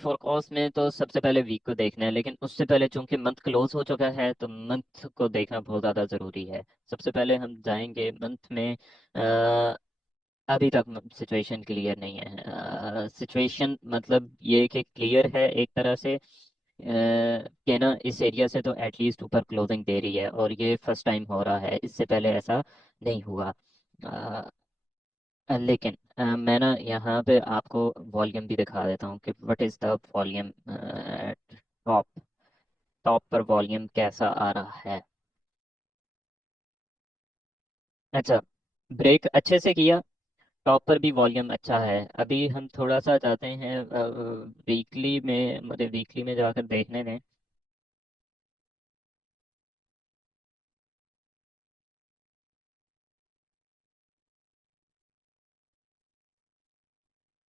Forecast में तो सबसे पहले वीक को देखना है, लेकिन उससे पहले चूंकि मंथ क्लोज हो चुका है तो मंथ को देखना बहुत ज़्यादा ज़रूरी है। सबसे पहले हम जाएंगे मंथ में। अभी तक सिचुएशन क्लियर नहीं है। सिचुएशन मतलब ये कि क्लियर है एक तरह से, कि ना इस एरिया से तो एटलीस्ट ऊपर क्लोजिंग दे रही है, और ये फर्स्ट टाइम हो रहा है, इससे पहले ऐसा नहीं हुआ। लेकिन मैं ना यहाँ पे आपको वॉल्यूम भी दिखा देता हूँ कि what is the volume. Top top पर वॉल्यूम कैसा आ रहा है। अच्छा, ब्रेक अच्छे से किया। टॉप पर भी वॉल्यूम अच्छा है। अभी हम थोड़ा सा जाते हैं वीकली में, मुझे वीकली में जाकर देखने दें।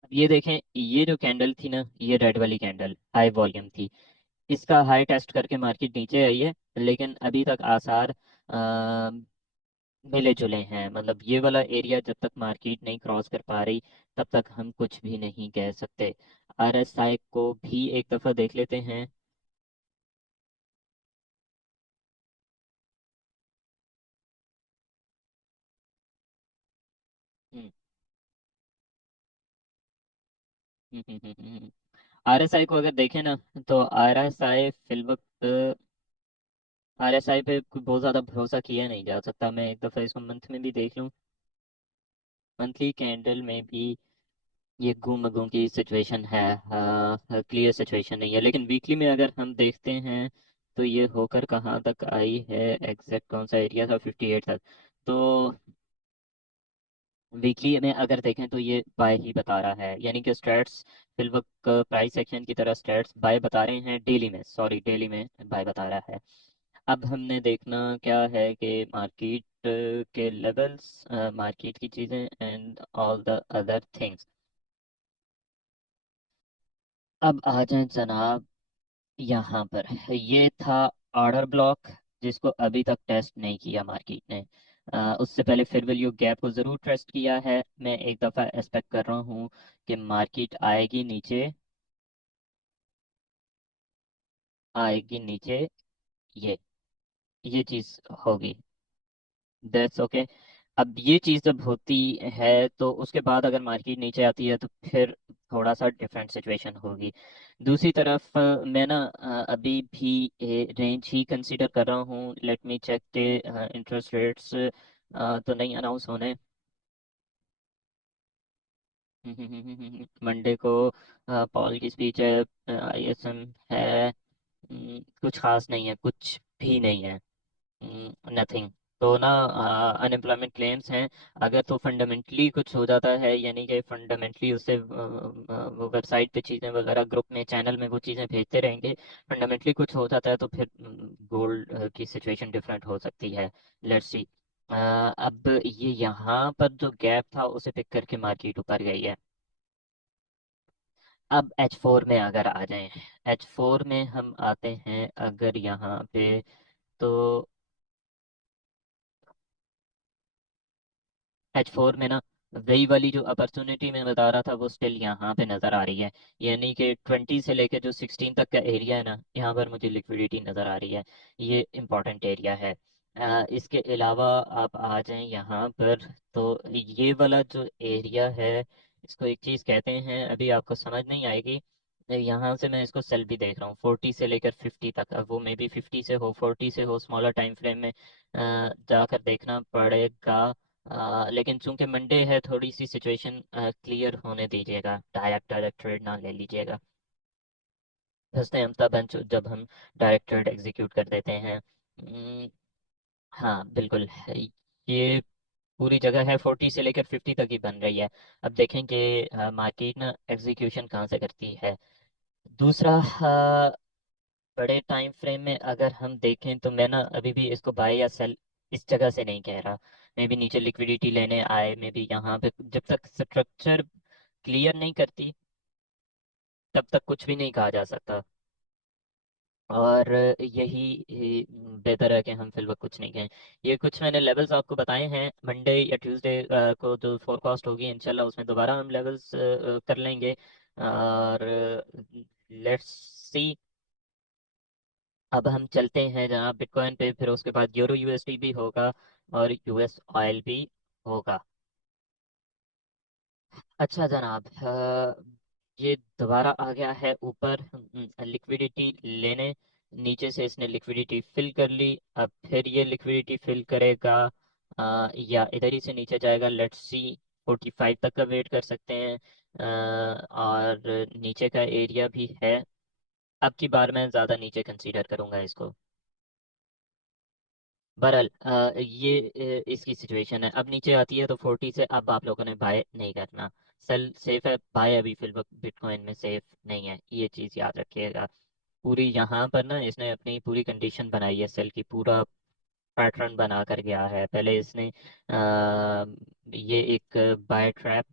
अब ये देखें, ये जो कैंडल थी ना, ये रेड वाली कैंडल हाई वॉल्यूम थी। इसका हाई टेस्ट करके मार्केट नीचे आई है, लेकिन अभी तक आसार मिले जुले हैं। मतलब ये वाला एरिया जब तक मार्केट नहीं क्रॉस कर पा रही, तब तक हम कुछ भी नहीं कह सकते। आरएसआई को भी एक दफ़ा देख लेते हैं। आरएसआई को अगर देखें ना, तो आरएसआई फिल वक्त आरएसआई पे बहुत ज़्यादा भरोसा किया नहीं जा सकता। मैं एक दफ़ा इसको मंथ में भी देख लूँ। मंथली कैंडल में भी ये गुम गुम की सिचुएशन है, क्लियर सिचुएशन नहीं है। लेकिन वीकली में अगर हम देखते हैं, तो ये होकर कहाँ तक आई है, एग्जैक्ट कौन सा एरिया था, 58 तक। तो वीकली में अगर देखें तो ये बाय ही बता रहा है, यानी कि स्टैट्स फिल वक्त प्राइस एक्शन की तरह स्टैट्स बाय बता रहे हैं। डेली में, सॉरी, डेली में बाय बता रहा है। अब हमने देखना क्या है कि मार्केट के लेवल्स, मार्केट की चीज़ें and all the other things. अब आ जाए जनाब यहाँ पर। ये था ऑर्डर ब्लॉक, जिसको अभी तक टेस्ट नहीं किया मार्केट ने। उससे पहले फेयर वैल्यू गैप को ज़रूर टेस्ट किया है। मैं एक दफ़ा एक्सपेक्ट कर रहा हूँ कि मार्केट आएगी नीचे, आएगी नीचे। ये ये चीज़ होगी, दैट्स ओके। अब ये चीज़ जब होती है, तो उसके बाद अगर मार्केट नीचे आती है, तो फिर थोड़ा सा डिफरेंट सिचुएशन होगी। दूसरी तरफ मैं ना अभी भी रेंज ही कंसीडर कर रहा हूँ। लेट मी चेक के इंटरेस्ट रेट्स तो नहीं अनाउंस होने। मंडे को पॉल की स्पीच है, आईएसएम है। कुछ खास नहीं है, कुछ भी नहीं है, नथिंग। तो ना अनएम्प्लॉयमेंट क्लेम्स हैं। अगर तो फंडामेंटली कुछ हो जाता है, यानी कि फंडामेंटली उससे वो वेबसाइट पे चीज़ें वगैरह, ग्रुप में, चैनल में वो चीज़ें भेजते रहेंगे, फंडामेंटली कुछ हो जाता है, तो फिर गोल्ड की सिचुएशन डिफरेंट हो सकती है। Let's see. अब ये यहाँ पर जो गैप था, उसे पिक करके मार्केट ऊपर गई है। अब H4 में अगर आ जाएं, H4 में हम आते हैं अगर यहाँ पे, तो H4 में ना वही वाली जो अपॉर्चुनिटी मैं बता रहा था, वो स्टिल यहाँ पे नज़र आ रही है। यानी कि 20 से लेकर जो 16 तक का एरिया है ना, यहाँ पर मुझे लिक्विडिटी नज़र आ रही है। ये इम्पोर्टेंट एरिया है। इसके अलावा आप आ जाएं यहाँ पर, तो ये वाला जो एरिया है, इसको एक चीज़ कहते हैं, अभी आपको समझ नहीं आएगी। यहाँ से मैं इसको सेल भी देख रहा हूँ 40 से लेकर 50 तक। अब वो मे बी 50 से हो, 40 से हो, स्मॉलर टाइम फ्रेम में जाकर देखना पड़ेगा। लेकिन चूंकि मंडे है, थोड़ी सी सिचुएशन क्लियर होने दीजिएगा, डायरेक्ट डायरेक्ट ट्रेड ना ले लीजिएगा। फंसते हैं हम तब हैं जब हम डायरेक्ट ट्रेड एग्जीक्यूट कर देते हैं। हाँ बिल्कुल है। ये पूरी जगह है 40 से लेकर 50 तक ही बन रही है। अब देखें कि मार्केट ना एग्जीक्यूशन कहाँ से करती है। दूसरा, बड़े टाइम फ्रेम में अगर हम देखें, तो मैं ना अभी भी इसको बाय या सेल इस जगह से नहीं कह रहा। मे भी नीचे लिक्विडिटी लेने आए, मे भी यहाँ पे, जब तक स्ट्रक्चर क्लियर नहीं करती, तब तक कुछ भी नहीं कहा जा सकता। और यही बेहतर है कि हम फिलहाल कुछ नहीं कहें। ये कुछ मैंने लेवल्स आपको बताए हैं। मंडे या ट्यूसडे को जो फोरकास्ट होगी इंशाल्लाह, उसमें दोबारा हम लेवल्स कर लेंगे। और लेट्स सी। अब हम चलते हैं जनाब बिटकॉइन पे, फिर उसके बाद यूरो यूएसडी भी होगा और यूएस ऑयल भी होगा। अच्छा जनाब, ये दोबारा आ गया है ऊपर लिक्विडिटी लेने। नीचे से इसने लिक्विडिटी फिल कर ली, अब फिर ये लिक्विडिटी फिल करेगा या इधर ही से नीचे जाएगा। लेट्स सी, 45 तक का वेट कर सकते हैं। और नीचे का एरिया भी है। अब की बार मैं ज़्यादा नीचे कंसीडर करूंगा इसको। बहरहाल ये इसकी सिचुएशन है। अब नीचे आती है तो 40 से अब आप लोगों ने बाय नहीं करना। सेल सेफ है, बाय अभी फिल वक्त बिटकॉइन में सेफ नहीं है, ये चीज़ याद रखिएगा। पूरी यहाँ पर ना इसने अपनी पूरी कंडीशन बनाई है, सेल की पूरा पैटर्न बना कर गया है। पहले इसने ये एक बाय ट्रैप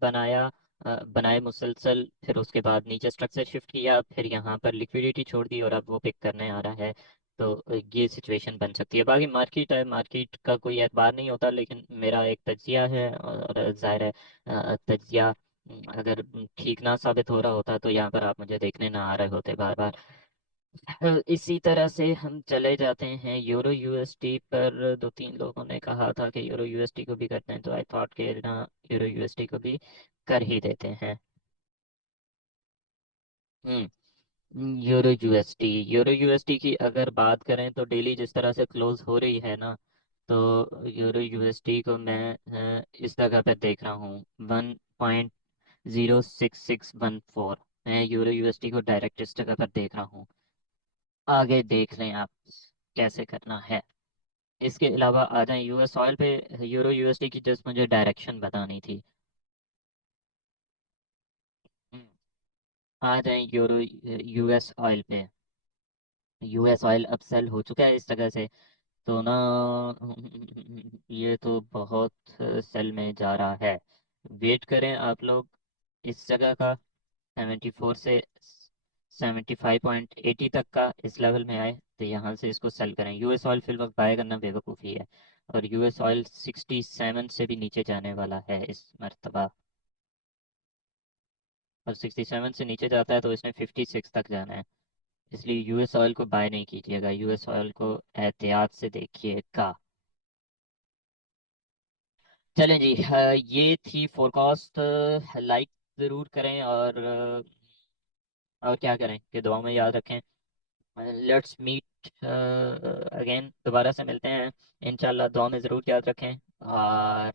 बनाए मुसलसल, फिर उसके बाद नीचे स्ट्रक्चर शिफ्ट किया, फिर यहाँ पर लिक्विडिटी छोड़ दी और अब वो पिक करने आ रहा है। तो ये सिचुएशन बन सकती है। बाकी मार्केट है, मार्केट का कोई एतबार नहीं होता, लेकिन मेरा एक तज्जिया है और जाहिर है तज्जिया अगर ठीक ना साबित हो रहा होता तो यहाँ पर आप मुझे देखने ना आ रहे होते बार बार। इसी तरह से हम चले जाते हैं यूरो यूएसडी पर। दो तीन लोगों ने कहा था कि यूरो यूएसडी को भी करते हैं, तो आई थॉट कि ना यूरो यूएसडी को भी कर ही देते हैं। यूरो यूएसडी की अगर बात करें तो डेली जिस तरह से क्लोज हो रही है ना, तो यूरो यूएसडी को मैं इस जगह पे देख रहा हूँ 1.06614। मैं यूरो यूएसडी को डायरेक्ट इस जगह पर देख रहा हूँ। आगे देख लें आप कैसे करना है। इसके अलावा आ जाएं यूएस ऑयल पे। यूरो यूएसडी की जस्ट मुझे डायरेक्शन बतानी थी। हम्म, आ जाएं यूरो यूएस ऑयल पे। यूएस ऑयल अब सेल हो चुका है इस जगह से, तो ना ये तो बहुत सेल में जा रहा है। वेट करें आप लोग इस जगह का। 74 से 75.80 तक का इस लेवल में आए तो यहाँ से इसको सेल करें। यूएस ऑयल फिल वक्त बाय करना बेवकूफ़ी है। और यूएस ऑयल 67 से भी नीचे जाने वाला है इस मरतबा। और 67 से नीचे जाता है तो इसने 56 तक जाना है। इसलिए यूएस ऑयल को बाय नहीं कीजिएगा, यूएस ऑयल को एहतियात से देखिएगा। चलें जी, ये थी फोरकास्ट। लाइक ज़रूर करें और क्या करें कि दुआ में याद रखें। लेट्स मीट अगेन, दोबारा से मिलते हैं इंशाल्लाह। दुआ में ज़रूर याद रखें और